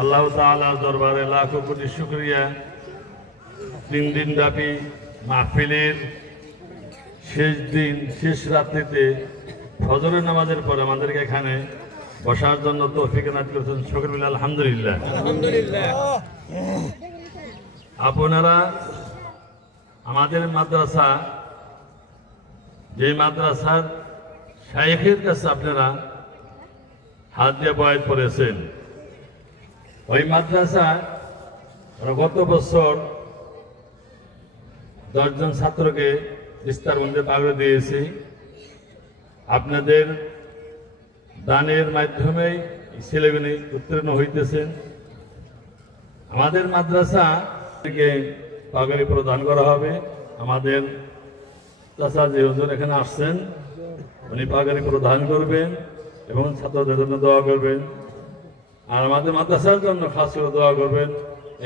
আল্লাহ তাআলার দরবারে লাখো কোটি শুকরিয়া। 3 দিন ব্যাপী মাহফিলের শেষ দিন, শেষ রাত্রিতে ফজরের নামাজের পর আমাদেরকে এখানে বসার জন্য তৌফিক এনায়েত করেছেন। শুকর বিল্লাহ, আলহামদুলিল্লাহ। আপনারা আমাদের মাদ্রাসা, যে মাদ্রাসার শাইখের কাছে আপনারা হাত দিয়ে বয়াত করেছেন, ওই মাদ্রাসা গত বছর 10 জন ছাত্রকে ইস্তারবন্দে পাগড়ি দিয়েছি। আপনাদের দানের মাধ্যমেই ছেলেগুলি উত্তীর্ণ হইতেছেন। আমাদের মাদ্রাসা থেকে পাগড়ি প্রদান করা হবে। আমাদের চাচা যে হুজুর এখানে আসছেন, উনি পাগড়ি প্রদান করবেন এবং ছাত্রদের জন্য দোয়া করবেন। আর আমাদের মাদ্রাসার জন্য খাস করে দোয়া করবেন।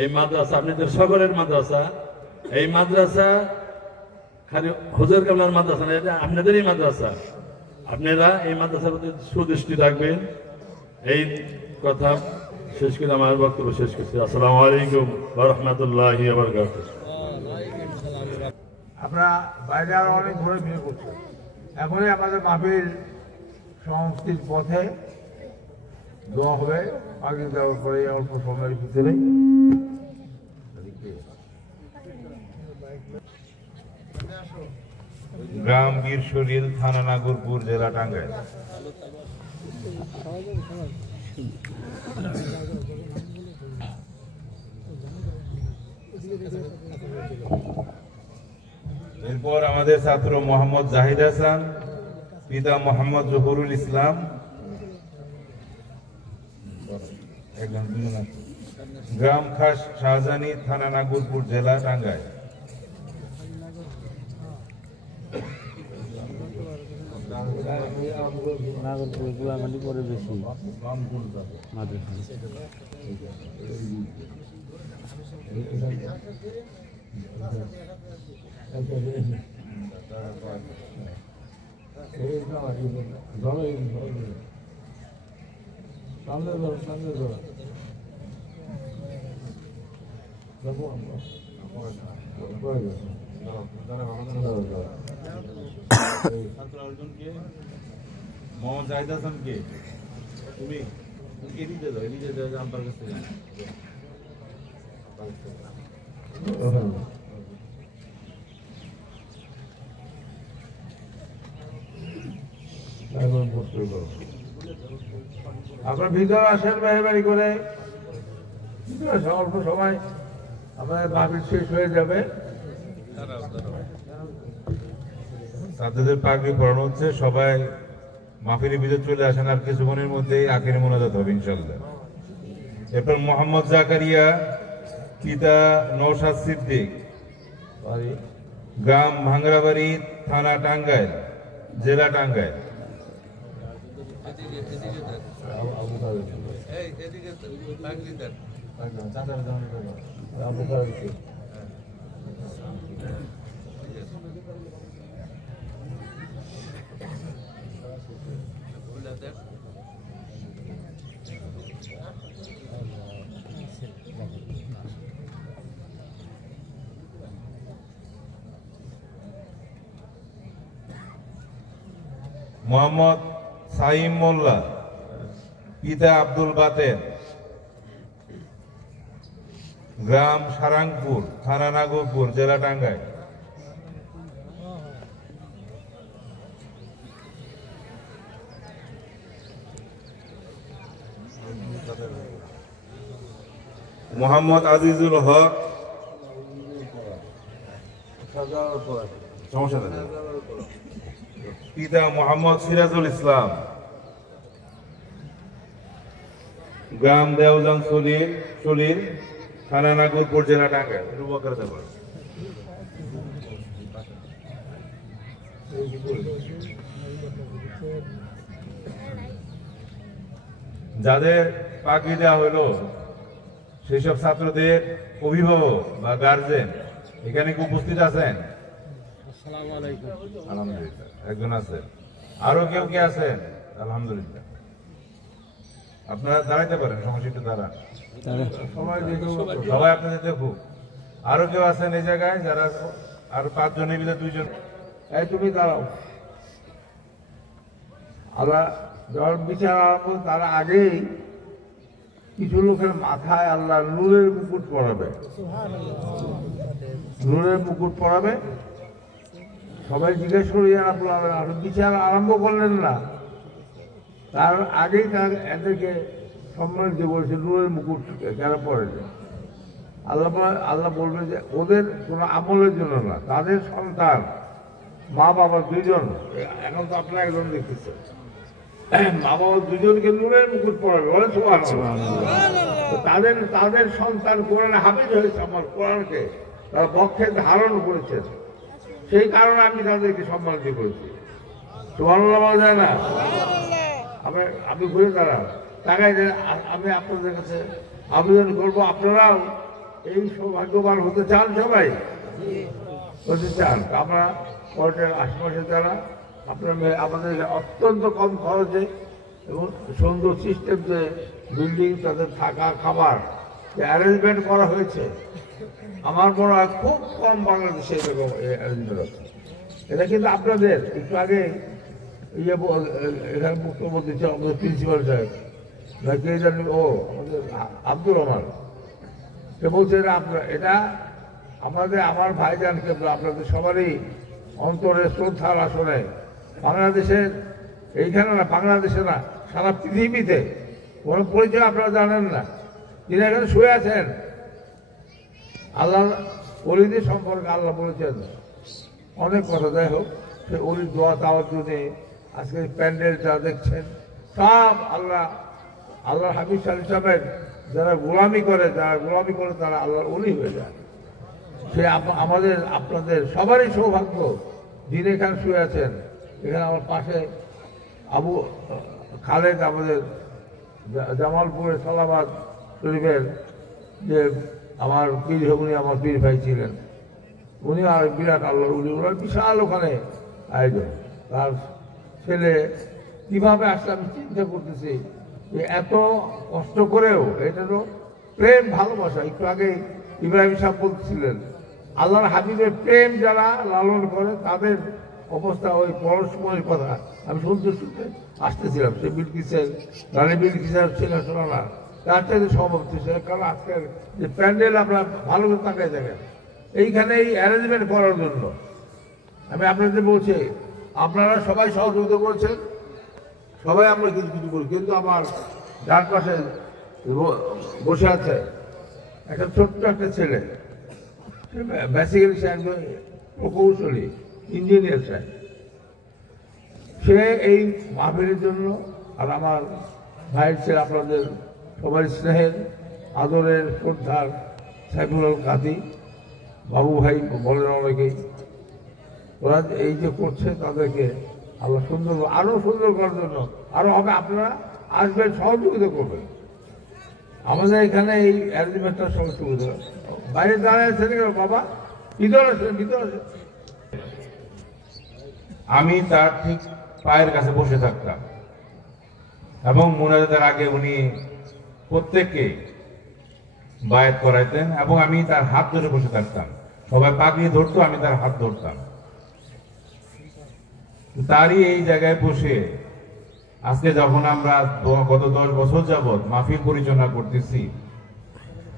এই মাদ্রাসা আপনাদের সকলের মাদ্রাসা। এই মাদ্রাসা খালি হুজুর কাবলার মাদ্রাসা না, এটা আপনাদেরই মাদ্রাসা। আপনারা এই মাদ্রাসার প্রতি সুদৃষ্টি রাখবেন। এই কথা শেষ করে আমার বক্তব্য শেষ করছি। আসসালামু আলাইকুম ওয়া রাহমাতুল্লাহি ওয়া বারাকাতুহু। আমরা বাইরে আরো অনেক ঘুরে ফিরে করছি। এখনই আমাদের মাহফিল সমাপ্তির পথে দোয়া হবে। আগে দেওয়ার পরে অল্প সময়ের ভিতরে গ্রাম বীরশরীল, থানা নাগরপুর, জেলা টাঙ্গাইল। এরপর আমাদের ছাত্র মোহাম্মদ জাহিদ হাসান, পিতা মোহাম্মদ জহুরুল ইসলাম, গ্রাম খাস শাহজানি, থানা নাগরপুর, জেলা টাঙ্গাইল। নাগরপুর গোলামালি করে বেশি মোহাম্মদ জাহিদ হাসান কে? তুমি এদিকে দাও, এদিকে দাও, আমার কাছ থেকে আপনার ভিতরে আসেন মেহরবানি করে। অল্প সময় আমাদের মাহফিল শেষ হয়ে যাবে। ছাত্রদের পাগড়ি পড়ানো হচ্ছে। সবাই মাহফিলের ভিতরে চলে আসেন। আর কিছুক্ষণের মধ্যেই আখেরি মোনাজাত হবে ইনশাআল্লাহ। এরপর মোহাম্মদ জাকারিয়া, পিতা নওশাদ সিদ্দিক, গ্রাম ভাঙ্গরাবাড়ি, থানা টাঙ্গাইল, জেলা টাঙ্গাইল। মোহাম্মদ সাইম মোল্লা, পিতা আব্দুল বাতেন, গ্রাম সারাংপুর, থানা নাগরপুর, জেলা টাঙ্গাইল। মোহাম্মদ আজিজুল হক, সমস্যা নেই, পিতা মোহাম্মদ সিরাজুল ইসলাম, গ্রাম দেওজান সলিল, থানা নাগরপুর, জেলা টাঙ্গাইল। যাদের পাগড়ি দেওয়া হলো সেসব ছাত্রদের অভিভাবক বা গার্জেন এখানে কি উপস্থিত আছেন? আলহামদুলিল্লাহ, একজন আছেন। আরো কেউ কে আছেন? আলহামদুলিল্লাহ। আপনারা দাঁড়াইতে পারেন, সমস্যা একটু দাঁড়ান। সবাই দেখে সবাই আপনাদের দেখুক। আরো কেউ আছেন এই জায়গায় যারা, আর 5 জনের ভিতরে 2 জন। এই তুমি দাঁড়াও। আমরা যখন বিচার আরম্ভ তার আগেই কিছু লোকের মাথায় আল্লাহ নূরের মুকুট পরাবে, নূরের মুকুট পরাবে। সবাই জিজ্ঞেস করি আর বিচার আরম্ভ করলেন না, তার আগেই এদেরকে সম্মানিত বলছে নূরের মুকুট কেন পড়েছে। আল্লাহ বলবে যে ওদের কোনো আমলের জন্য না, তাদের সন্তান মা বাবা 2 জন, এখন তো আপনারা একজন দেখতেছেন, মা বাবা 2 জনকে নূরের মুকুট পড়াবে, বলে তাদের সন্তান কোরআনে হাফেজ হয়েছে, আমার কোরআনকে তারা পক্ষে ধারণ করেছে, সেই কারণে আমি তাদেরকে সম্মানিত করেছি। সুবহানাল্লাহ বলা যায় না? আমি ঘুরে দাঁড়ান তাকাই, আমি আপনাদের কাছে আবেদন করবো, আপনারাও এই সৌভাগ্যবান হতে চান, সবাই হতে চান। আমরা কোর্টের আশেপাশে যারা আপনার আমাদের অত্যন্ত কম খরচে এবং সুন্দর সিস্টেম যে বিল্ডিং, তাদের থাকা খাবার যে অ্যারেঞ্জমেন্ট করা হয়েছে, আমার মনে হয় খুব কম বাংলাদেশে এরকম অ্যারেঞ্জমেন্ট আছে। এটা কিন্তু আপনাদের একটু আগে এখানে বক্তব্য দিচ্ছে আমাদের প্রিন্সিপাল সাহেব, না কে জানি, আমাদের আব্দুর রহমান, সে বলছে এটা আমাদের, আমার ভাইজানকে আপনাদের সবারই অন্তরে শ্রদ্ধার আসনে, বাংলাদেশের এইখানে না, বাংলাদেশে না, সারা পৃথিবীতে কোনো পরিচয় আপনারা জানেন না। তিনি এখানে শুয়ে আছেন, আল্লাহ অলিদের সম্পর্কে আল্লাহ বলেছেন অনেক কথা। যাই হোক, সে অলির দোয়া চাওয়ার জন্যে আজকে প্যান্ডেল যা দেখছেন সব আল্লাহ হাবিব সাহেবের যারা গোলামি করে তারা আল্লাহর অলি হয়ে যায়। সে আমাদের আপনাদের সবারই সৌভাগ্য যিনি এখানে শুয়ে আছেন। এখানে আমার পাশে আবু খালেদ, আমাদের জামালপুরের সালাবাদ শরীফের যে আমার পীর, উনি আমার পীর ভাই ছিলেন, উনি আর বিরাট আল্লাহর উনি, ওনার বিশাল ওখানে আয়োজন। তার ছেলে কিভাবে আসলে আমি চিন্তা করতেছি যে এত কষ্ট করেও, এটা তো প্রেম ভালোবাসা। একটু আগে ইব্রাহিম সাহেব বলছিলেন আল্লাহর হাবিবের প্রেম যারা লালন করে তাদের অবস্থা, ওই পরস্পরের কথা আমি শুনতে আসতেছিলাম। সে বিলকিসের রানী বিলকিসের ছিল শোনা না, তার চাইতে সম্ভব ছিল। কারণ আজকের যে প্যান্ডেল আমরা ভালো করে তাকাই দেখেন, এইখানে এই অ্যারেঞ্জমেন্ট করার জন্য আমি আপনাদের বলছি, আপনারা সবাই সহযোগিতা করছেন, সবাই আমরা কিছু কিছু করি। কিন্তু আমার যার পাশে বসে আছে একটা ছোট্ট একটা ছেলে, বেসিক্যালি সে একজন প্রকৌশলী ইঞ্জিনিয়ার সাহেব, সে এই মাহফিলের জন্য আর আমার ভাইয়ের ছেলে, আপনাদের সবার স্নেহের আদরের শ্রদ্ধার সাইফুল কাদি বাবু ভাই বলেন অনেকেই, ওরা এই যে করছে তাদেরকে আল্লাহ সুন্দর, আরো সুন্দর করার জন্য আরো হবে। আপনারা আসবেন, সহযোগিতা করবেন আমাদের এখানে এই অ্যারেঞ্জমেন্টটা সহযোগিতা। বাইরে দাঁড়ায় আছে বাবা, ভিতরে আছেন, ভিতরে আছেন। আমি তার ঠিক পায়ের কাছে বসে থাকতাম এবং মোনাজাতের আগে উনি প্রত্যেককে বায়াত করাইতেন এবং আমি তার হাত ধরে বসে থাকতাম। সবাই পাগড়ি ধরতো, আমি তার হাত ধরতাম। তারই এই জায়গায় বসে আজকে যখন আমরা গত 10 বছর যাবৎ মাহফিল পরিচালনা করতেছি,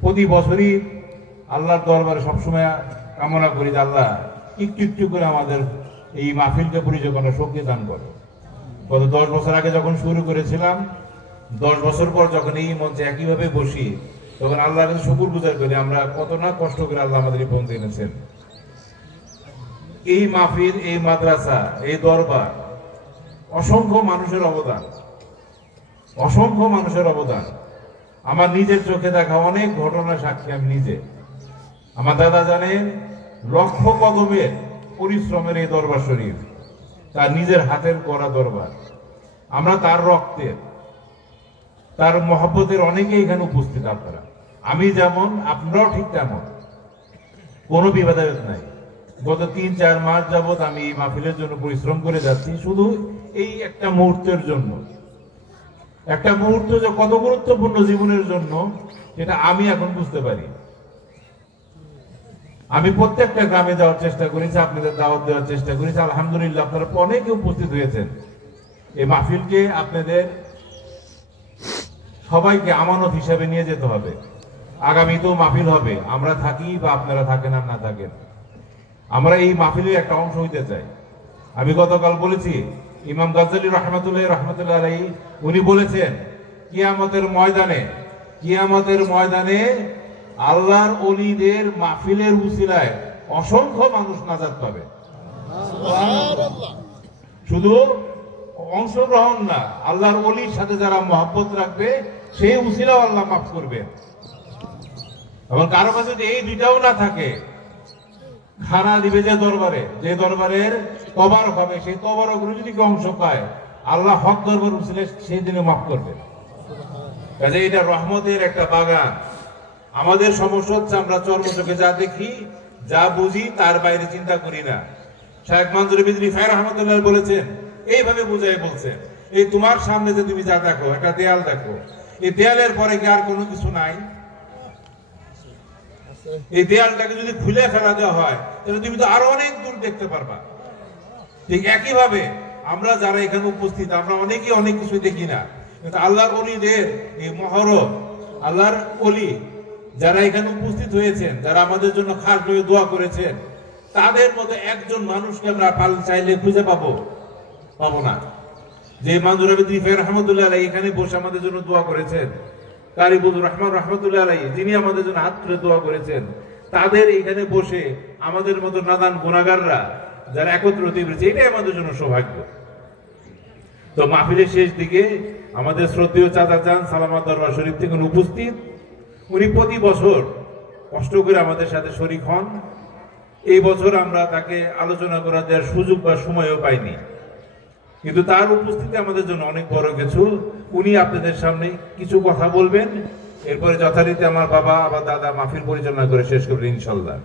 প্রতি বছরই আল্লাহর দরবারে সবসময় কামনা করি যে আল্লাহ একটু একটু করে আমাদের এই মাহফিলকে পরিচালনার শক্তি দান করে। গত 10 বছর আগে যখন শুরু করেছিলাম, 10 বছর পর যখন এই মঞ্চে একইভাবে বসি, তখন আল্লাহর কাছে শুকর গুজার করি আমরা কত না কষ্ট করে আল্লাহ আমাদের এই পৌঁছে এনেছেন। এই মাহফিল, এই মাদ্রাসা, এই দরবার, অসংখ্য মানুষের অবদান, অসংখ্য মানুষের অবদান। আমার নিজের চোখে দেখা অনেক ঘটনা সাক্ষী আমি নিজে। আমার দাদা জানেন লক্ষ কদমের পরিশ্রমের এই দরবার শরীফ, তার নিজের হাতের করা দরবার। আমরা তার রক্তের, তার মহব্বতের অনেকেই এখানে উপস্থিত। আপনারা, আমি যেমন, আপনারাও ঠিক তেমন, কোনো বিভেদাভেদ নাই। গত 3-4 মাস যাবৎ আমি এই মাহফিলের জন্য পরিশ্রম করে যাচ্ছি, শুধু এই একটা মুহূর্তের জন্য। একটা মুহূর্ত যে কত গুরুত্বপূর্ণ জীবনের জন্য সেটা আমি এখন বুঝতে পারি। আমি প্রত্যেকটা গ্রামে যাওয়ার চেষ্টা করেছি, আপনাদের দাওয়াত দেওয়ার চেষ্টা করেছি। আলহামদুলিল্লাহ আপনারা অনেকে উপস্থিত হয়েছেন। এই মাহফিলকে আপনাদের সবাইকে আমানত হিসেবে নিয়ে যেতে হবে। আগামীতেও মাহফিল হবে, আমরা থাকি বা আপনারা থাকেন আর না থাকেন, আমরা এই মাহফিলের একটা অংশ হইতে চাই। আমি গতকাল বলেছি, ইমাম গাজ্জালী রহমতুল্লাহ আলাইহি উনি বলেছেন কিয়ামতের ময়দানে আল্লাহর ওলিদের মাহফিলের উসিলায় অসংখ্য মানুষ নাজাত পাবে। শুধু অংশগ্রহণ না, আল্লাহর ওলির সাথে যারা মহব্বত রাখবে সেই উসিলাও আল্লাহ মাফ করবেন। এবং কারো কাছে যদি এই দুইটাও না থাকে, খানা দিবে যে দরবারের তবারক হবে, সেই তবারকগুলো যদি কেউ অংশ পায়, আল্লাহ হক দরবার উসিলে সেই দিনে মাফ করবেন। কাজে এটা রহমতের একটা বাগান। আমাদের সমস্যা হচ্ছে আমরা চর্মচোখে যা দেখি, যা বুঝি, তার বাইরে চিন্তা করি না। শায়েখ মনজুর বিদরি ফায় রহমতুল্লাহ বলেছেন, এইভাবে বুঝাই বলছেন, এই তোমার সামনে যে তুমি যা দেখো, একটা দেয়াল দেখো, এই দেয়ালের পরে কি আর কোনো কিছু নাই? এই দেয়ালটাকে যদি খুলে ফেলা দেওয়া হয় তাহলে তুমি তো আরো অনেক দূর দেখতে পারবা। ঠিক একইভাবে আমরা যারা এখানে উপস্থিত, আমরা অনেকেই অনেক কিছু দেখি না, কিন্তু আল্লাহর ওলিদের এই মহরত, আল্লাহর ওলি যারা এখানে উপস্থিত হয়েছেন, যারা আমাদের জন্য খাস ভাবে দোয়া করেছেন, তাদের মতো একজন মানুষকে আমরা চাইলে খুঁজে পাবো না। যে মনজুর বিদরি ফায় রহমতুল্লাহ আলাইহি এখানে বসে আমাদের জন্য দোয়া করেছেন, কারিবুর রহমান রহমতুল্লাহ আলাইহি যিনি আমাদের জন্য হাত তুলে দোয়া করেছেন, তাদের এখানে বসে আমাদের মতো নাদান গুনাহগাররা যারা একত্রিত হয়েছে, এটাই আমাদের জন্য সৌভাগ্য। তো মাহফিলের শেষ দিকে আমাদের শ্রদ্ধেয় চাচা যান সালামত দরবার শরীফ থেকে উপস্থিত, উনি প্রতি বছর কষ্ট করে আমাদের সাথে শরীক হন। এই বছর আমরা তাকে আলোচনা করার দেওয়ার সুযোগ বা সময়ও পাইনি, কিন্তু তার উপস্থিতি আমাদের জন্য অনেক বড় কিছু। উনি আপনাদের সামনে কিছু কথা বলবেন, এরপরে যথারীতি আমার বাবা আবার দাদা মাহফিল পরিচালনা করে শেষ করবেন ইনশাল্লাহ।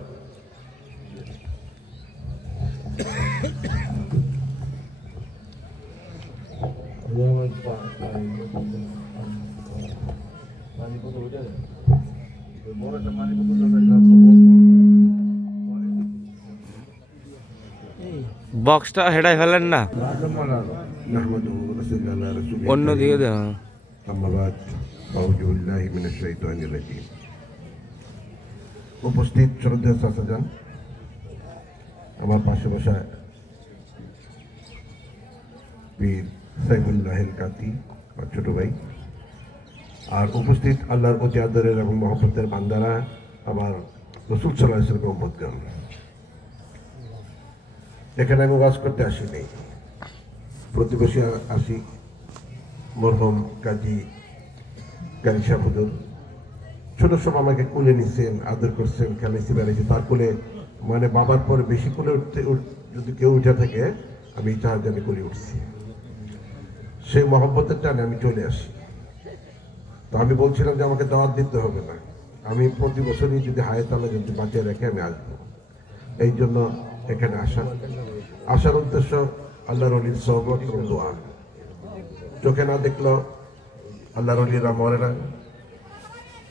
বক্সটা হেডাই ফেলেন না, অন্য দিকে দেন। উপস্থিত শ্রদ্ধেয় চাচা যান, আমার পাশে বসা পীর সাইফুল্লাহিল কাতি আর ছোট ভাই, আর উপস্থিত আল্লাহর অতি আদরের এবং মহব্বতের বান্দারা, আমার রাসূল সাল্লাল্লাহু আলাইহি ওয়াসাল্লামের উম্মতগণ। এখানে আমি ওয়াজ করতে আসিনি, প্রতিবেশী আসি মরহুম কাজী সাহেব হুজুর ছোট সময় আমাকে কুলে নিচ্ছেন, আদর করছেন, খেলাইছি বেড়াইছি। তার কোলে মানে বাবার পরে বেশি কোলে উঠতে যদি কেউ উঠে থাকে, আমি এই জাহাজে কোলে উঠছি, সেই মহব্বতের টানে আমি চলে আসি। তো আমি বলছিলাম যে আমাকে দাওয়াত দিতে হবে না, আমি প্রতি বছরই যদি হায়াতালা যদি বাঁচিয়ে রেখে আমি আসবো। এই জন্য এখানে আসার উদ্দেশ্য আল্লাহর ওলির সহবত এবং দোয়া। চোখে না দেখলেও আল্লাহর ওলিরা মরে না,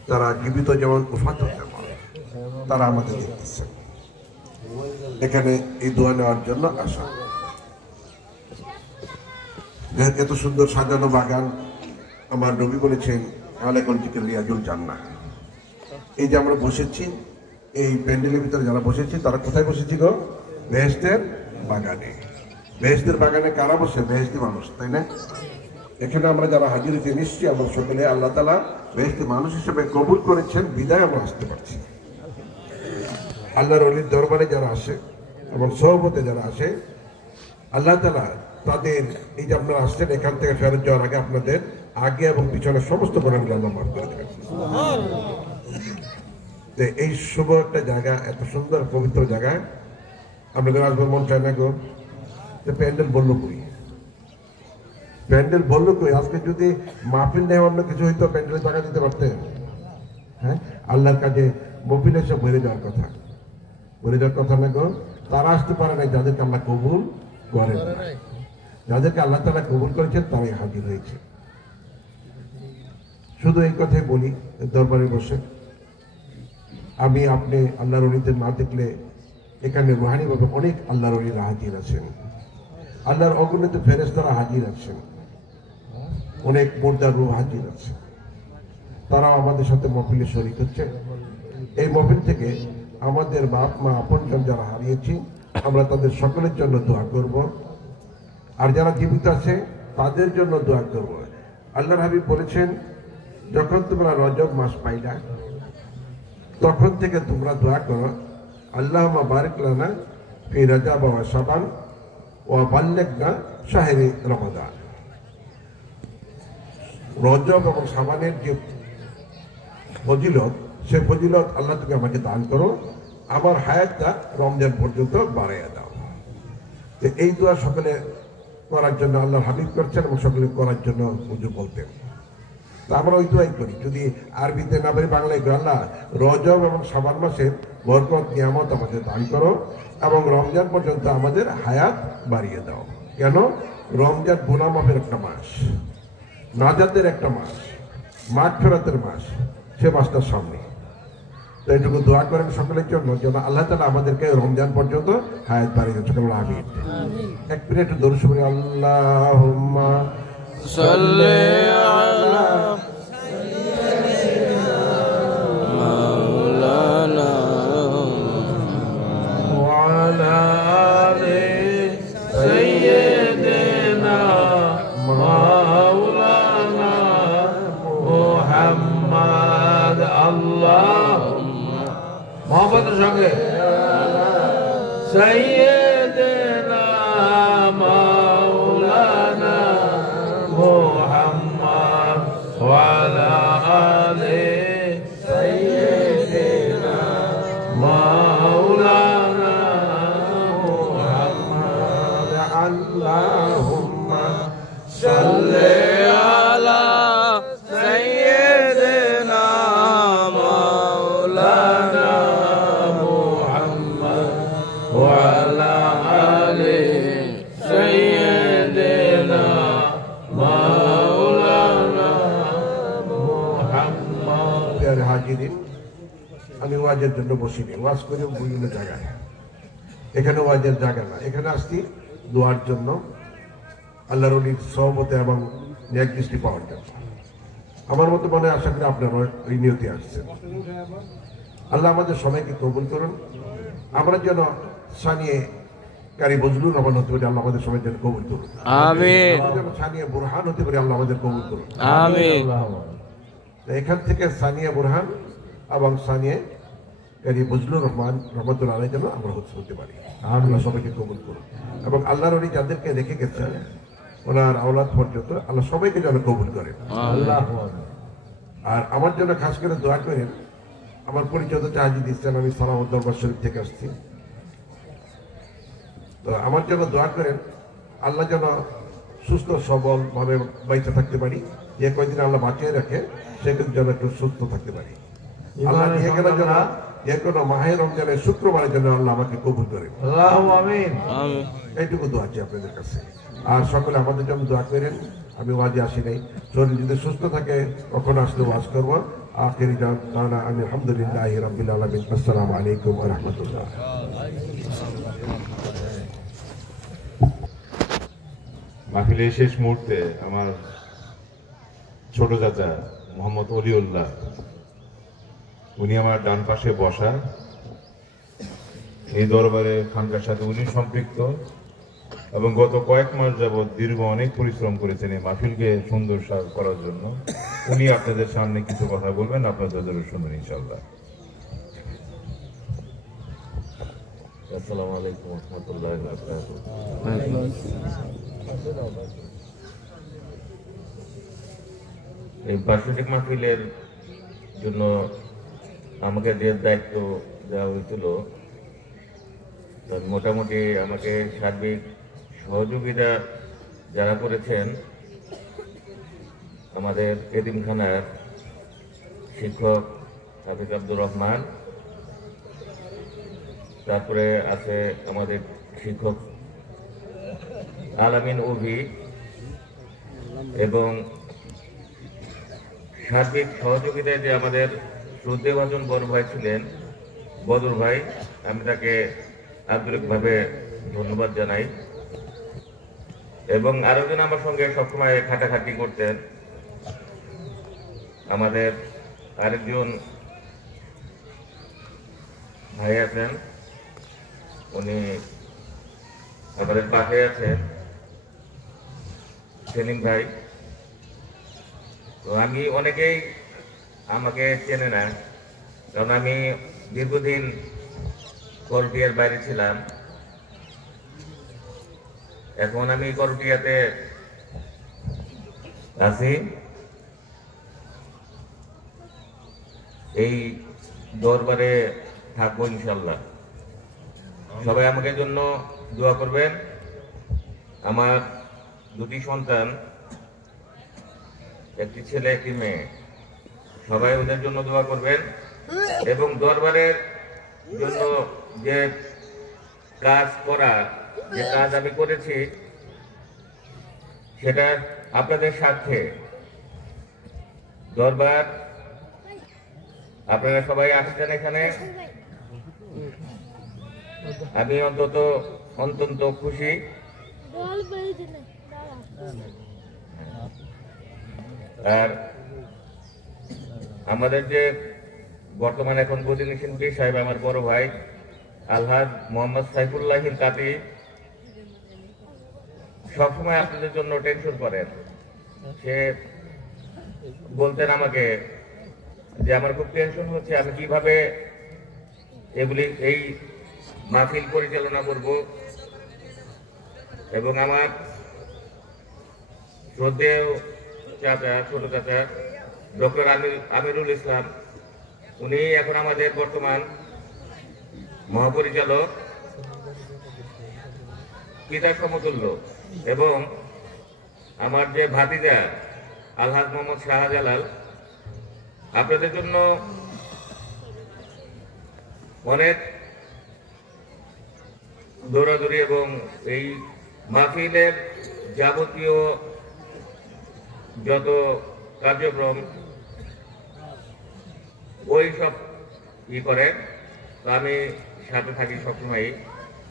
তারা জীবিত যেমন উফাত হতে পারে, তারা আমাদের দেখতেছে। এখানে এই দোয়া নেওয়ার জন্য আসা। এত সুন্দর সাজানো বাগান, আমার নবী বলেছেন আলাইকুম জিকির রিয়াজুল জান্নাহ। এই যে আমরা বসেছি, এই প্যান্ডেলের ভিতরে যারা বসেছি, তারা কোথায় বসেছি গো? বেহেশতের বাগানে। বেহেশতের বাগানে কারা বসে? বেহেশতি মানুষ, তাই না? এখানে আমরা যারা হাজির হয়েছি, নিশ্চয়ই আমরা সকলে আল্লাহ তাআলা বেহেশতি মানুষ হিসেবে কবুল করেছেন, বিদায় আমরা আসতে পারছি। আল্লাহর ওলির দরবারে যারা আসে এবং সহবতে যারা আসে, আল্লাহ তাআলা তাদের এই যে আপনারা আসছেন, এখান থেকে ফেরত যাওয়ার আগে আপনাদের আগে এবং পিছনে সমস্ত গুনাহগুলো আল্লাহ মাফ করে দেবেন। এই শুভ একটা জায়গা, এত সুন্দর পবিত্র জায়গায় আপনাদের আসবার মন চায় না গো? প্যান্ডেল বললো কই? প্যান্ডেল বললো কই? আজকে যদি মাহফিল নেই অন্য কিছু হইতো, প্যান্ডেলে টাকা দিতে পারতেন। হ্যাঁ, আল্লাহর কাজে মহফিল এসে বেড়ে যাওয়ার কথা, বেড়ে যাওয়ার কথা না গো? তারা আসতে পারে নাই যাদেরকে আল্লাহ কবুল করেন, যাদেরকে আল্লাহ তাআলা কবুল করেছেন তারাই হাজির হয়েছে। শুধু এই কথাই বলি দরবারে বসে, আমি আপনি আল্লাহর ওলিদের না দেখলে এখানে রুহানিভাবে অনেক আল্লাহর ওলিরা হাজির আছেন, আল্লাহর অগণিত ফেরেশতারা হাজির আছেন, অনেক মুর্দার রূহ হাজির আছে, তারাও আমাদের সাথে মহফিলে শরীক হচ্ছে। এই মহফিল থেকে আমাদের বাপ মা আপনজন যারা হারিয়েছি আমরা তাদের সকলের জন্য দোয়া করব, আর যারা জীবিত আছে তাদের জন্য দোয়া করব। আল্লাহর হাবিব বলেছেন, যখন তোমরা রজব মাস পাইলা তখন থেকে তোমরা দোয়া করো, আল্লাহুম্মা বারিক লানা ফি রজব ওয়া শাবান ওয়া বাল্লিগনা শাহরি রমাদান। রজব এবং শাবানের যে ফজিলত, সে ফজিলত আল্লাহ তুমি আমাকে দান করো, আমার হায়াতটা রমজান পর্যন্ত বাড়াইয়া দাও। এই দোয়া সকলে করার জন্য আল্লাহ হাবিব করছেন এবং সকলে করার জন্য হুজুর বলতেন। তা আমরা ওই দোয়াই করি, যদি আরবিতে না পারি বাংলায় করি, আল্লাহ রজব এবং শাবান মাসের বরকত নিয়ামত আমাদের দান করো এবং রমজান পর্যন্ত আমাদের হায়াত বাড়িয়ে দাও। কেন? রমজান গুনাহ মাফের একটা মাস, নাজাতের একটা মাস, মাগফিরাতের মাস, সে মাসটার সামনে। তো এইটুকু দোয়া করেন সকলের জন্য যেন আল্লাহ তাআলা আমাদেরকে রমজান পর্যন্ত হায়াত বাড়িয়ে দেন। সকলে আমিন। এক মিনিট দরুদ পড়ি। আল্লাহুম্মা সাল্লি আলা মাওলানা ওয়া আলা আলি সাইয়্যিদিনা মাওলানা মুহাম্মদ। আল্লাহুম্মা মুহাম্মদের সঙ্গে সাইয়্যিদিনা মাওলানা মুহাম্মদ ওয়া আলা আলি সাইয়্যিদিনা মাওলানা মুহাম্মদ। আল্লাহুম্মা সাল্লি আলা সাইয়্যিদিনা মাওলানা মুহাম্মদ ওয়া আলা আলি সাইয়্যিদিনা মাওলানা মুহাম্মদ। প্রিয় হাজিরিন, আমি ওয়াজের জন্য বসিনি, ওয়াজ করি বিভিন্ন জায়গায়, এখানে ওয়াজের জায়গা না, এখানে আসছি দোয়ার জন্য, আল্লাহর ওলির সহবতে এবং ন্যাক দৃষ্টি পাওয়ার জন্য। আমার মতো মনে হয়, আশা করি আপনারা ওই নিয়তে আসছেন। আল্লাহ আমাদের সবাইকে কবুল করুন। আমরা যেন সানিয়ে কারি বজলুর রহমান হতে পারি, আল্লাহ আমাদের সবাই যেন কবুল করুন। আমিন। আমরা যেন সানিয়া বুরহান হতে পারি, আল্লাহ আমাদের কবুল করুন। আমিন। তো এখান থেকে সানিয়া বুরহান এবং সানিয়া কারি বজলুর রহমান রহমতুল্লাহ আলাইহি যেন আমরা হতে পারি। আল্লাহ সবাইকে কবুল করুন এবং আল্লাহর ওলি যাদেরকে রেখে গেছেন ওনার আওলাদ পর্যন্ত আল্লাহ সবাইকে যেন কবুল করেন। আল্লাহ। আর আমার জন্য খাস করে দোয়া করেন। আমার পরিচয় হচ্ছে হাজী দিচ্ছেন, আমি সালামত দরবার শরীফ থেকে আসছি। তো আমার জন্য দোয়া করেন, আল্লাহ যেন সুস্থ সবল ভাবে বাইচে থাকতে পারি, যে কয়দিন আল্লাহ বাঁচিয়ে রাখে সেদিন যেন একটু সুস্থ থাকতে পারি। আল্লাহ নিয়ে গেলে যেন যে কোনো মাহে রমজানের শুক্রবারের জন্য আল্লাহ আমাকে কবুল করেন। আমিন। এইটুকু দোয়া আছে আপনাদের কাছে। আর সকলে আমাদের জন্য দোয়া করেন। আমি ওয়াজে আসি নাই, শরীর যদি সুস্থ থাকে কখন আসলে ওয়াজ করবো। আখিরি দাওয়ানা আমি আলহামদুলিল্লাহি রাব্বিল আলামিন। আসসালামু আলাইকুম ওয়া রাহমাতুল্লাহ। মাহফিলের শেষ মুহূর্তে আমার ছোট চাচা মোহাম্মদ অলিউল্লাহ, উনি আমার ডান পাশে বসা। এই দরবারে খানকার সাথে উনি সম্পৃক্ত এবং গত কয়েক মাস যাবৎ দীর্ঘ অনেক পরিশ্রম করেছেন এই মাহফিলকে সুন্দর করার জন্য। উনি আপনাদের সামনে কিছু কথা বলবেন, আপনাদের জন্য শুনবেন ইনশাআল্লাহ। আসসালামু আলাইকুম ওয়া রাহমাতুল্লাহি ওয়া বারাকাতুহু। এই বার্ষিক মাহফিলের জন্য আমাকে যে দায়িত্ব দেওয়া হয়েছিল, মোটামুটি আমাকে সার্বিক সহযোগিতা যারা করেছেন, আমাদের এতিমখানার শিক্ষক হাফিজ আব্দুর রহমান, তারপরে আছে আমাদের শিক্ষক আলামিন অভি এবং সার্বিক সহযোগিতায় যে আমাদের শ্রদ্ধেভাজন বড় ভাই ছিলেন বদর ভাই, আমি তাকে আন্তরিকভাবে ধন্যবাদ জানাই। এবং আরেকজন আমার সঙ্গে সবসময় খাটাখাটি করতেন, আমাদের আরেকজন ভাই আছেন, উনি আমাদের পাশে আছেন, সেলিম ভাই। তো আমি অনেকেই আমাকে চেনে না, কারণ আমি দীর্ঘদিন করটিয়ার বাইরে ছিলাম। এখন আমি করটিয়াতে আছি। এই দরবারে থাকবো ইনশাল্লাহ। সবাই আমাকে জন্য দোয়া করবেন। আমার দুটি সন্তান, একটি ছেলে একটি মেয়ে, সবাই ওদের জন্য দোয়া করবেন। এবং দরবারের জন্য যে কাজ করা, যে কাজ আমি করেছি, সেটা আপনাদের স্বার্থে। দরবার আপনারা সবাই আসছেন এখানে, আমি অত্যন্ত খুশি। আর আমাদের যে বর্তমান এখন প্রতিনিধি শিল্পী সাহেব, আমার বড় ভাই আলহাজ মোহাম্মদ সাইফুল্লাহ কাতি, সবসময় আপনাদের জন্য টেনশন করেন। সে বলতেন আমাকে যে আমার খুব টেনশন হচ্ছে, আমি কিভাবে এই মাহফিল পরিচালনা করব। এবং আমার শ্রদ্ধেয় চাচা, ছোট চাচা ডক্টর আমিরুল ইসলাম, উনি এখন আমাদের বর্তমান মহাপরিচালক, পিতা সমতুল্য। এবং আমার যে ভাতিজা আলহাজ মোহাম্মদ শাহজালাল, আপনাদের জন্য অনেক দৌড়াদৌড়ি এবং এই মাহফিলের যাবতীয় যত কার্যক্রম ওই সব করেন। তো আমি সাথে থাকি সবসময়ই।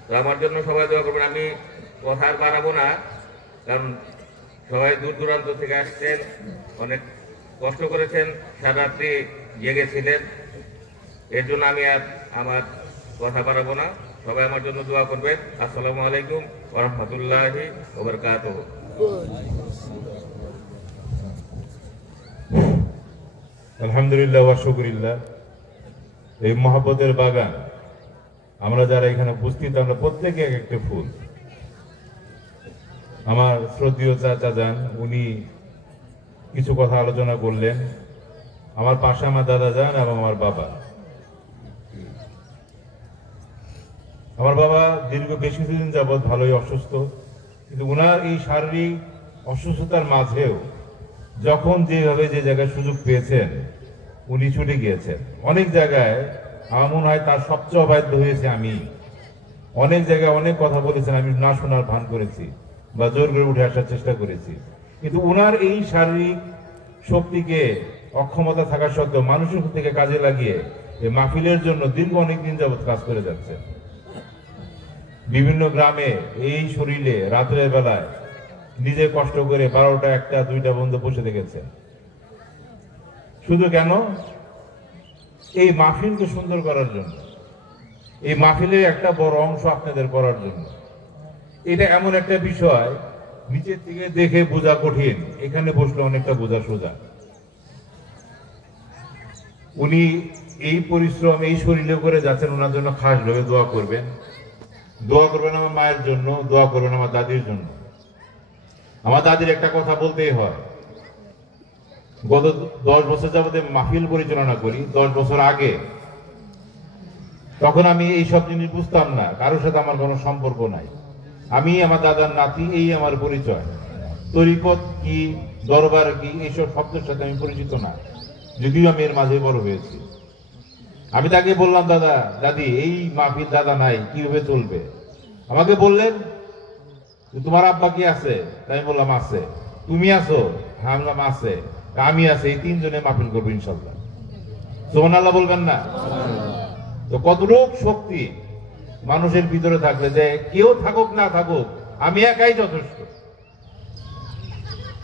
তো আমার জন্য সবাই দোয়া করবেন। আমি কথা আর বাড়াবো না, কারণ সবাই দূর দূরান্ত থেকে আসছেন, অনেক কষ্ট করেছেন, সারারাত্রি জেগেছিলেন। এর জন্য আমি আর আমার কথা বাড়াবো না। সবাই আমার জন্য দোয়া করবেন। আসসালামু আলাইকুম ওয়া রাহমাতুল্লাহি ওয়া বারাকাতুহু। আলহামদুলিল্লাহ ওয়া শুকরিল্লাহ। এই মহব্বতের বাগান, আমরা যারা এখানে উপস্থিত, আমরা প্রত্যেকে এক একটা ফুল। আমার শ্রদ্ধেয় চাচা যান, উনি কিছু কথা আলোচনা করলেন। আমার পাশে আমার দাদা যান এবং আমার বাবা। আমার বাবা দীর্ঘ বেশ কিছুদিন যাবৎ ভালোই অসুস্থ, কিন্তু ওনার এই শারীরিক অসুস্থতার মাঝেও যখন যেভাবে যে জায়গায় সুযোগ পেয়েছেন উনি ছুটে গিয়েছেন। অনেক জায়গায় আমার মনে হয় তার সবচেয়ে অবাধ্য হয়েছে আমি। অনেক জায়গায় অনেক কথা বলেছেন, আমি না শোনার ভান করেছি বা জোর করে উঠে আসার চেষ্টা করেছি। কিন্তু ওনার এই শারীরিক শক্তিকে, অক্ষমতা থাকা সত্ত্বেও মানুষের থেকে কাজে লাগিয়ে এই মাহফিলের জন্য দীর্ঘ অনেক দিন যাবৎ কাজ করে যাচ্ছে। বিভিন্ন গ্রামে এই শরীরে রাত্রের বেলায় নিজে কষ্ট করে 12টা, 1টা, 2টা বন্ধ বসে দেখেছে। শুধু কেন? এই মাহফিলকে সুন্দর করার জন্য, এই মাহফিলের একটা বড় অংশ আপনাদের করার জন্য। এটা এমন একটা বিষয় নিচের থেকে দেখে বোঝা কঠিন, এখানে বসলে অনেকটা বোঝা সোজা। উনি এই পরিশ্রম এই শরীরে করে যাচ্ছেন, ওনার জন্য খাসভাবে দোয়া করবেন। দোয়া করবেন আমার মায়ের জন্য, দোয়া করবেন আমার দাদির জন্য। আমার দাদির একটা কথা বলতেই হয়, গত 10 বছর যাবত মাহফিল পরিচালনা করি। 10 বছর আগে তখন আমি এইসব জিনিস বুঝতাম না, কারোর সাথে আমার কোনো সম্পর্ক নাই। আমি আমার দাদার নাতি, এই আমার পরিচয়। তরিকত কি, দরবার কি, এইসব শব্দের সাথে আমি পরিচিত না, যদিও আমি এর মাঝে বড় হয়েছি। আমি তাকে বললাম, দাদা, দাদি, এই মাহফিল দাদা নাই, কিভাবে চলবে? আমাকে বললেন, তোমার আব্বা কি আছে? তাই বললাম আছে। তুমি আছো? হ্যাঁ, বললাম আছে। আমি আছি, এই তিনজনে মাহফিল করবো ইনশাল্লাহ। সুবহানাল্লাহ বলবেন না? তো কতটুক শক্তি মানুষের ভিতরে থাকলে যে কেউ থাকুক না থাকুক আমি একাই যথেষ্ট,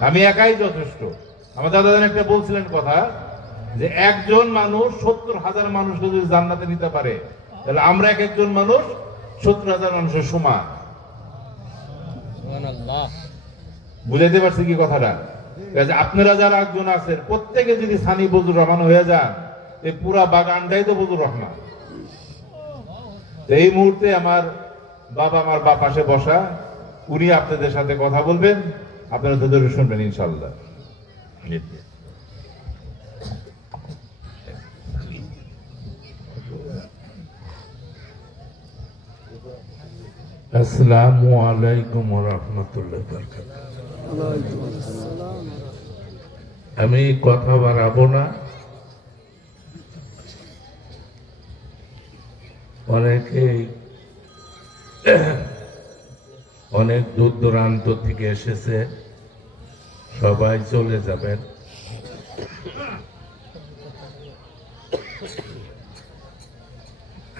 আমি একাই যথেষ্ট। আমার দাদা একটা বলছিলেন কথা যে একজন মানুষ 70,000 মানুষকে যদি জান্নাতে নিতে পারে তাহলে আমরা এক একজন মানুষ 70,000 মানুষের সমান। বুঝাইতে পারছি কি কথাটা? আপনারা যারা একজন আছেন প্রত্যেকে যদি সানি বজুর রহমান হয়ে যান এই পুরা বাগানটাই তো বজুর রহমান। এই মুহূর্তে আমার বাপ পাশে বসা, উনি আপনাদের সাথে কথা বলবেন, আপনারা তো ধরে শুনবেন ইনশাল্লাহ। আসসালামু আলাইকুম ওয়া রাহমাতুল্লাহি ওয়া বারাকাতুহু। আমি কথা বাড়াবো না। অনেক দূর দূরান্ত থেকে এসেছে, সবাই চলে যাবেন।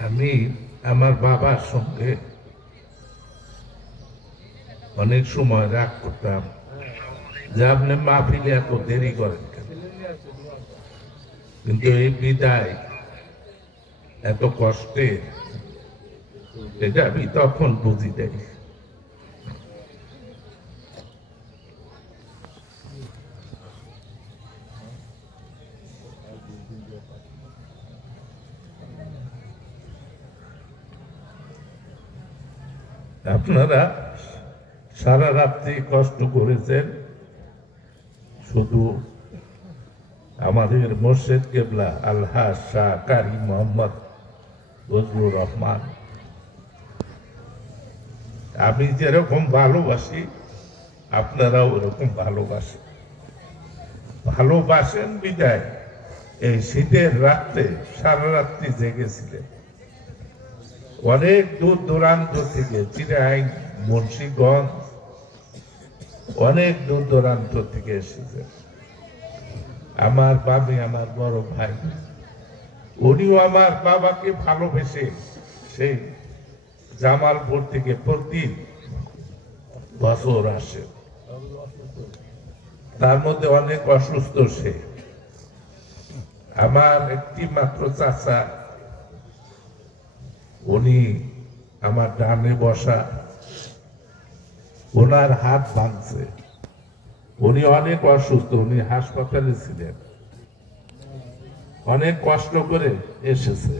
আমি আমার বাবার সঙ্গে অনেক সময় রাগ করতাম যে আপনি মাহফিলে এত দেরি করেন কেন, কিন্তু এই বিদায় এত কষ্টের, এটা আমি তখন বুঝি দেই। আপনারা সারা রাত্রি কষ্ট করেছেন, শুধু আমাদের মুর্শিদ কেবলা আলহাজ শাহ কারি মোহাম্মদ বজলুর রহমান আমি যেরকম ভালোবাসি আপনারাও ওরকম ভালোবাসেন বিদায় এই শীতের রাত্রে সারা রাত্রি জেগেছিলেন। অনেক দূর দূরান্ত থেকে, চিরাং, মুন্সিগঞ্জ, অনেক দূর দূরান্ত থেকে এসেছেন। আমার বাবা, আমার বড় ভাই, উনিও আমার বাবাকে ভালোবেসে সেই জামালপুর থেকে প্রতি বছর আসে। তার মধ্যে অনেক অসুস্থ সে। আমার একটি মাত্র চাচা, উনি আমার ডানে বসা, ওনার হাত ভাঙছে, উনি অনেক অসুস্থ, উনি হাসপাতালে ছিলেন, অনেক কষ্ট করে এসেছে।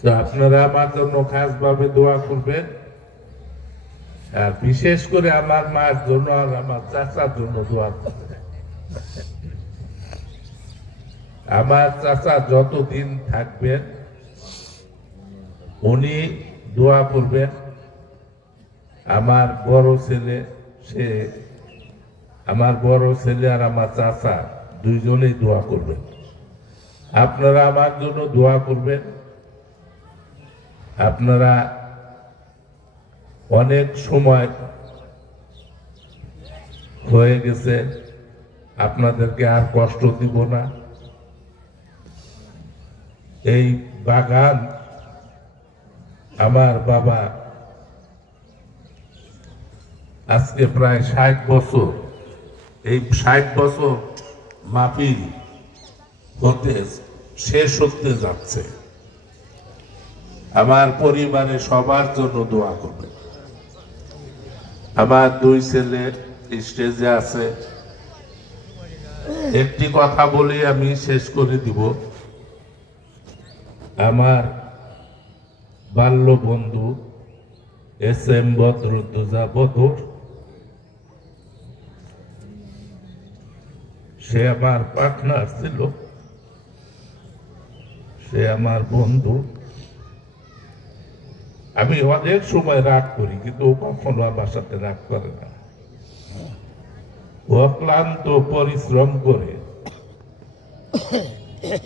তো আপনারা আমার জন্য খাস ভাবে দোয়া করবেন, আর বিশেষ করে আমার মায়ের জন্য আর আমার চাচার জন্য দোয়া করবেন। আমার চাচা যতদিন থাকবেন উনি দোয়া করবেন। আমার বড় ছেলে, আমার বড় ছেলে আর আমার চাচা দুইজনেই দোয়া করবেন। আপনারা আমার জন্য দোয়া করবেন। আপনারা অনেক সময় হয়ে গেছে, আপনাদেরকে আর কষ্ট দিব না। এই বাগান আমার বাবা আজকে প্রায় 60 বছর, এই 60 বছর মাহফিল হতে শেষ হতে যাচ্ছে। আমার পরিবারে সবার জন্য দোয়া করবেন। আমার 2 ছেলে স্টেজে আছে। একটি কথা বলে আমি শেষ করে দিব। আমার বাল্য বন্ধু SM বদরুদ্দোজা বদর, সে আমার পার্টনার ছিল, সে আমার বন্ধু। আমি অনেক সময় রাগ করি, কিন্তু ও কখনো আমার সাথে রাগ করে না। ও ক্লান্ত পরিশ্রম করে।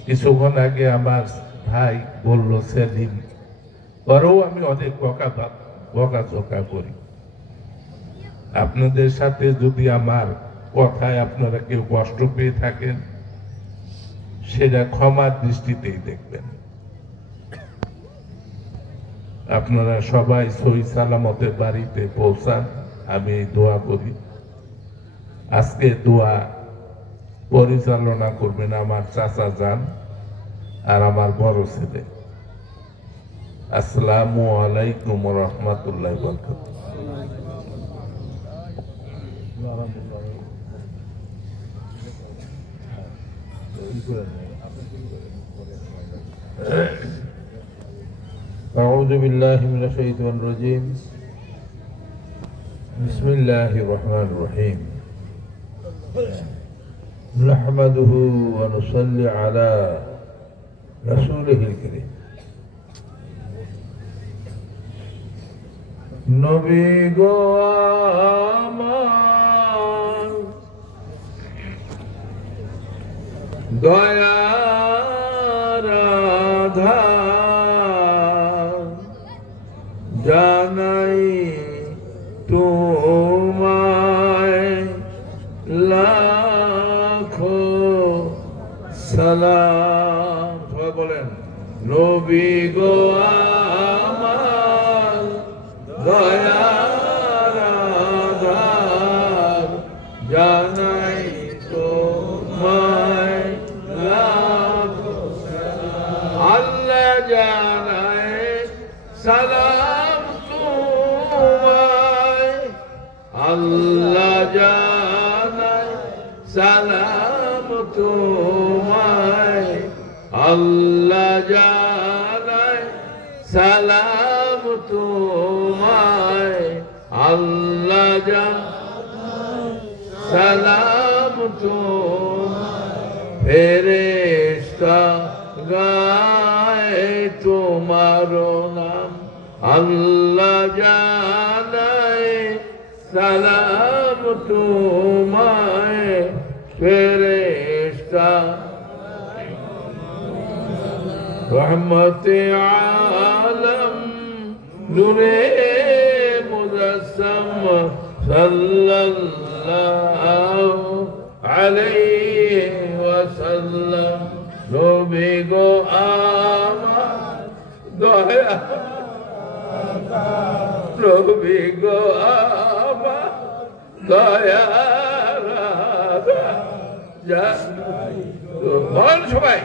কিছুক্ষণ আগে আমার ভাই বলল সেদিন, পরেও আমি অনেক বকাঝকা করি। আপনাদের সাথে যদি আমার কথায় আপনারা কেউ কষ্ট পেয়ে থাকেন, সেটা ক্ষমার দৃষ্টিতেই দেখবেন। আপনারা সবাই সহি সালামতে বাড়িতে পৌঁছান, আমি এই দোয়া করি। আজকে দোয়া পরিচালনা করবেন আমার চাচা যান আর আমার বড় ছেলে। আসসালামু আলাইকুম ওয়া রাহমাতুল্লাহি ওয়া বারাকাতুহু। أعوذ بالله من الشيطان الرجيم بسم الله الرحمن الرحيم نحمده ونصلي على رسوله الكريم নবী গো আমার দয়ার আধার জানাই তোমায় লাখো সালাম। সবাই বলেন নবী গো আমার দয়ার আধার জানাই তোমায় লাখো সালাম। আল্লাহ জানাই সালাম তোমায়, আল্লাহ জানাই সালাম তোমায়, আল্লাহ জানাই সালাম তোমায়, আল্লাহ জানাই সালাম তোমায়। ফেরেশতা গায় তোমার নাম, আল্লাহ জানাই সালাম তোমায়। ফেরেশতা রহমতে আলম নূরে মুজাসসাম সাল্লাল্লাহু আলাইহি ওয়াসাল্লাম। নবী গো আমার দয়া, নবী গো আমার দয়ার আধার সবাই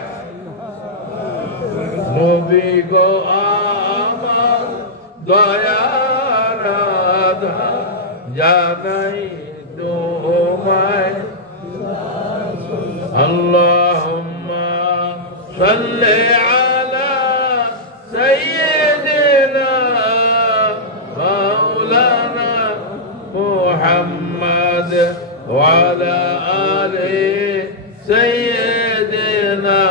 নবী গো আমার দয়ার আধার জানাই তোমায়। আল্লাহুম্মা সাল্লি আলা সাইয়্যিদিনা মাওলানা মুহাম্মদ ওয়া আলা আলি সাইয়্যিদিনা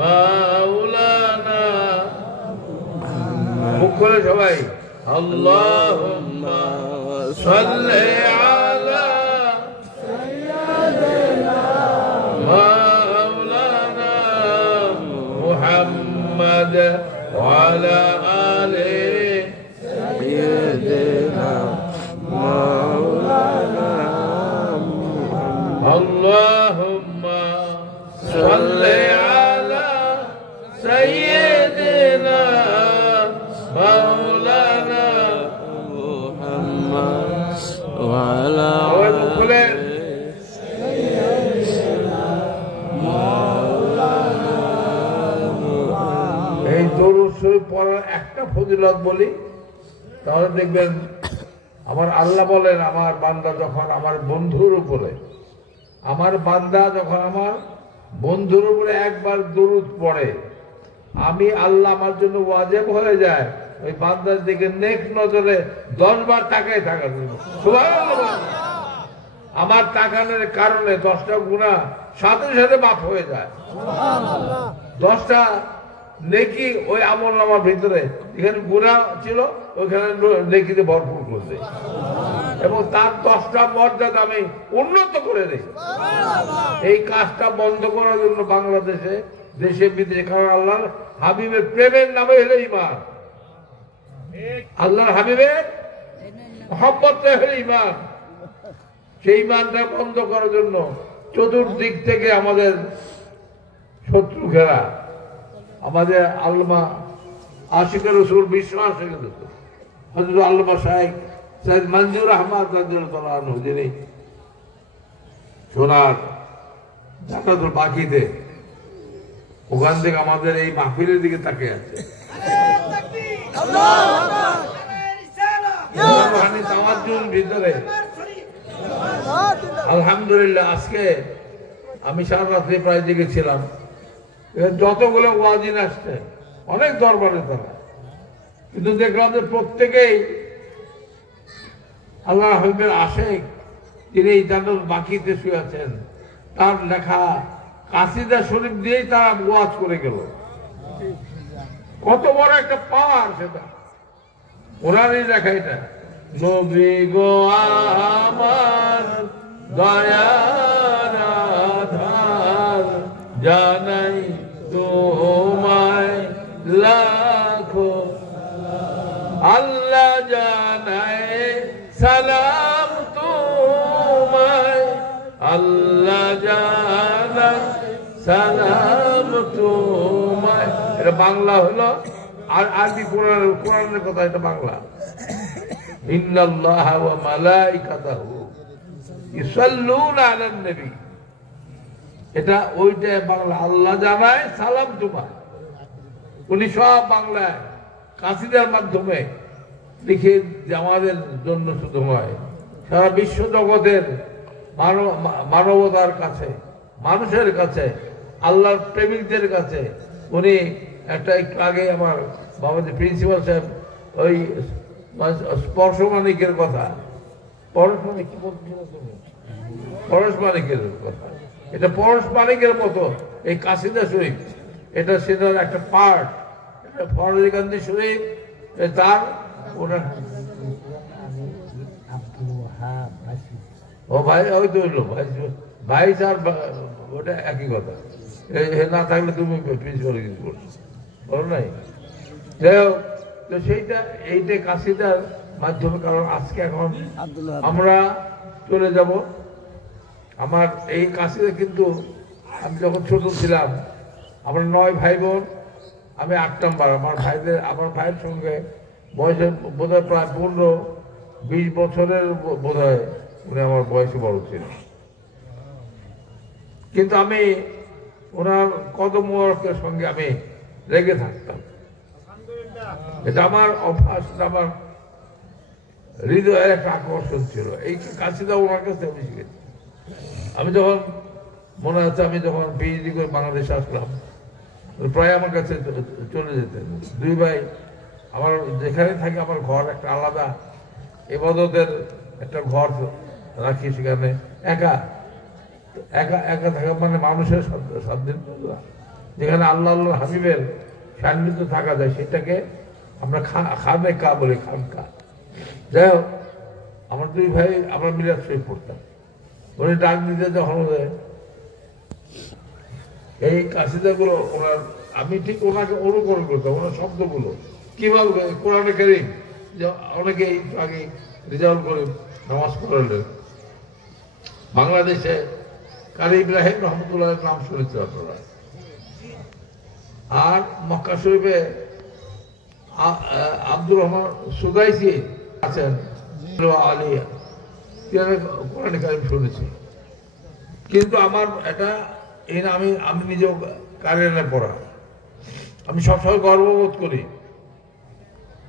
মাওলানা। মুখ খুলে সবাই আল্লাহুম্মা সাল্লি আলা সাইয়্যিদিনা মাওলানা মুহাম্মদ ওয়া আলা আলি সাইয়্যিদিনা মাওলানা। আল্লাহুম্মা সাল্লি আলা সাইয়্যিদিনা মাওলানা মুহাম্মদ ওয়া আলা আলি সাইয়্যিদিনা মাওলানা। এই দরুদ শরীফ পড়ার একটা ফজিলত বলি, তাহলে দেখবেন আমার আল্লাহ বলেন আমার বান্দা যখন আমার বন্ধুর উপরে, আমার বান্দা যখন আমার বন্ধুর উপরে একবার দরুদ পড়ে, আমি আল্লাহ আমার জন্য ওয়াজিব হয়ে যায় ওই বান্দার দিকে নেক নজরে 10 বার তাকায় থাকার জন্য। সুবহানাল্লাহ। আমার তাকানোর কারণে 10টা গুনাহ সাথে সাথে মাফ হয়ে যায়। 10টা নেকি ওই আমলনামার ভিতরে এখানে গুনাহ ছিল ওইখানে নেকিতে ভরপুর করে দেয় এবং তার 10টা মর্যাদা আমি উন্নত করে দেই। এই কাজটা বন্ধ করার জন্য বাংলাদেশে দেশে বিদেশে, কারণ আল্লাহর হাবিবের প্রেমের নামে হলো ঈমান। আল্লাহর হাবিবের মহব্বত হল ইমান। সেই ইমানটা বন্ধ করার জন্য চতুর্দিক থেকে আমাদের শত্রু ঘেরা, আমাদের আল্লামা আশিকের রসুল বিশ্বাস হযরত আল্লামা শাইখ সৈয়দ মঞ্জুর আহমদ রাদিয়াল্লাহু আনহু, যিনি সোনার জান্নাতুল বাকিতে, ওখান থেকে আমাদের এই মাহফিলের দিকে তাকিয়ে আছে। ভিতরে আলহামদুলিল্লাহ আজকে আমি সারা রাত্রে প্রায় জেগেছিলাম। যতগুলো ওয়াজিন আসছে অনেক দরবারে তারা, কিন্তু দেখলাম যে প্রত্যেকেই আল্লাহ হাবিবের আশেক, যিনি এই জান্নাতুল বাকিতে শুয়ে আছেন, তার লেখা কাসিদা শরীফ দিয়েই তারা ওয়াজ করে গেল। কত বড় একটা পাওয়ার সেটা, ওনারই লেখা এটা। নবী গো আমার দয়ার আধার, জানাই তোমায় লাখো আল্লাহ, জানাই সালাম তোমায় আল্লাহ, জানাই সালাম তোমায়। এটা বাংলা হলো, আর আরবি কোরআনের কথা, এটা বাংলা। ইন্নাল্লাহা ওয়া মালাইকাতাহু ইউসাল্লুনা আলান নবী, এটা ওইটা বাংলা। আল্লাহ জানায় সালাম তোমায়। উনি সব বাংলায় কাসিদার মাধ্যমে লিখে আমাদের জন্য শুধু নয়, সারা বিশ্ব জগতের মানবতার কাছে, মানুষের কাছে, আল্লাহর প্রেমিকদের কাছে উনি একটা একটু আগে আমার বাবাজি প্রিন্সিপাল সাহেব ওই স্পর্শ মানিকের কথা, পরশ মানিক কি বলছিল তুমি? পরশ মানিকের কথা, এটা পরশ মানিকের মতো এই কাসিদা শরীফ, এটা সেটার একটা পার্ট। এটা ফরজগান্ধী শরীফ, তার ওনার ও ভাই, ওই তো হইলো ভাই স্যার, ওটা একই কথা। না থাকলে তুমি প্রিন্সিপাল কিছু করছো, বলো নাই? যাই হোক, তো সেইটা এইটা কাসিদার মাধ্যমে, কারণ আজকে এখন আমরা চলে যাব। আমার এই কাসিদা কিন্তু আমি যখন ছোট ছিলাম, আমরা 9 ভাই বোন, আমি 8 নম্বর। আমার ভাইয়ের সঙ্গে বয়সে বোধহয় প্রায় 15-20 বছরের বোধহয় উনি আমার বয়সে বড় ছিল, কিন্তু আমি ওনার কদম মোবারকের সঙ্গে আমি লেগে থাকতাম। এটা আমার অভ্যাস, আমার হৃদয়ের একটা আকর্ষণ ছিল। এই কাসিদা ওনার কাছে আমি শিখেছি। আমি যখন মনে হচ্ছে আমি যখন পিএইচডি করে বাংলাদেশে আসলাম, প্রায় আমার কাছে চলে যেতেন। 2 ভাই, আমার যেখানে থাকি আমার ঘর একটা আলাদা ইবাদতের একটা ঘর রাখি, সেখানে একা একা একা থাকা মানে মানুষের সাধ্যের, যেখানে আল্লাহ হাবিবের সান্নিধ্য থাকা যায়, সেটাকে আমরা খানে কা বলি, খানকা। যাই হোক, আমার 2 ভাই আমরা মিলাদ শরীফ পড়তাম। উনি ডাক দিতে যখন এই কাসিদাগুলো ওনার, আমি ঠিক ওনাকে অনুকরণ করতাম, ওনার শব্দগুলো কিভাবে কোরআনে কারীম, যে অনেকে আগে রেজাউল করে নামাজ পড়ালেন, বাংলাদেশে কারি ইব্রাহিম রহমতুল্লাহ নাম শুনেছেন আপনারা, আর মক্কা শরীফে আব্দুর রহমান সুদাইসি আছেন, আলিয়া, কোরআনে কারীম শুনেছি। কিন্তু আমার এটা এই না, আমি নিজেও কারিয়ানে পড়া, আমি সবসময় গর্ববোধ করি।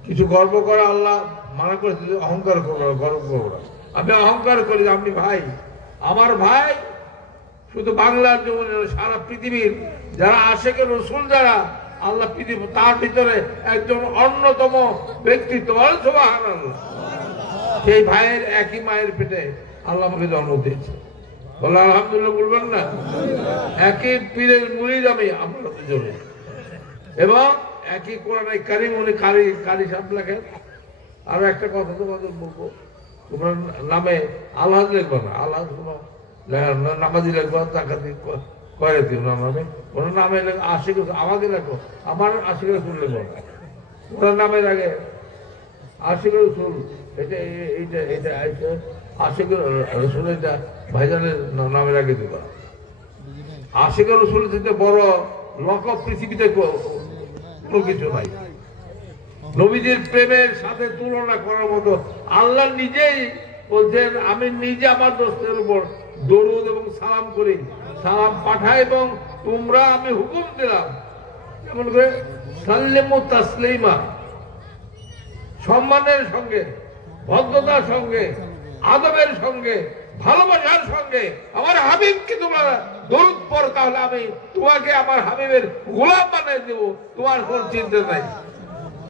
কিছু গর্ব করা আল্লাহ মানা করেছে, অহংকার গর্ব করা। আমি অহংকার করি, আপনি ভাই, আমার ভাই শুধু বাংলার জমিনে, সারা পৃথিবীর যারা আশেকে রসুল, যারা আল্লাহ পৃথিবী, তার ভিতরে একজন অন্যতম ব্যক্তিত্ব, সুবহানাল্লাহ। সেই ভাইয়ের একই মায়ের পেটে আল্লাহ আমাকে জন্ম দিয়েছে, বলে আলহামদুলিল্লাহ বলবেন না? একই পীরের মুরিদ আমি, আমরা দুজনে, এবং একই কোরআনে কারীম, উনি কারি সাহেব লেখেন। আর একটা কথা তোমাদের বলবো, তোমার নামে আল্লাহ লিখবো না, আল্লাহ নামাজি লিখবো, জাকাতি করে দিও না নামে, ওনার নামে আশিক আমাকে লেখো, আমার আশিক লিখবো না, ওনার নামের আগে আশিকের রসুল এটা এইটা এটা এটা আশিকের রসুল এটা ভাইজানের নামের আগে দিবা। আশিকের রসুল থেকে বড় লকব পৃথিবীতে কোনো কিছু নাই। নবীজির প্রেমের সাথে তুলনা করার মতো আল্লাহ নিজেই বলছেন, আমি নিজে আমার দোস্তের উপর দরুদ এবং সালাম করি, সালাম পাঠাই, এবং তোমরা আমি হুকুম দিলাম এমন করে সাল্লিমু তাসলিমা, সম্মানের সঙ্গে, ভদ্রতার সঙ্গে, আদবের সঙ্গে, ভালোবাসার সঙ্গে আমার হাবিবকে তোমরা দরুদ পড়ো, তাহলে আমি তোমাকে আমার হাবিবের গোলাম বানিয়ে দেবো, তোমার কোন চিন্তা নাই।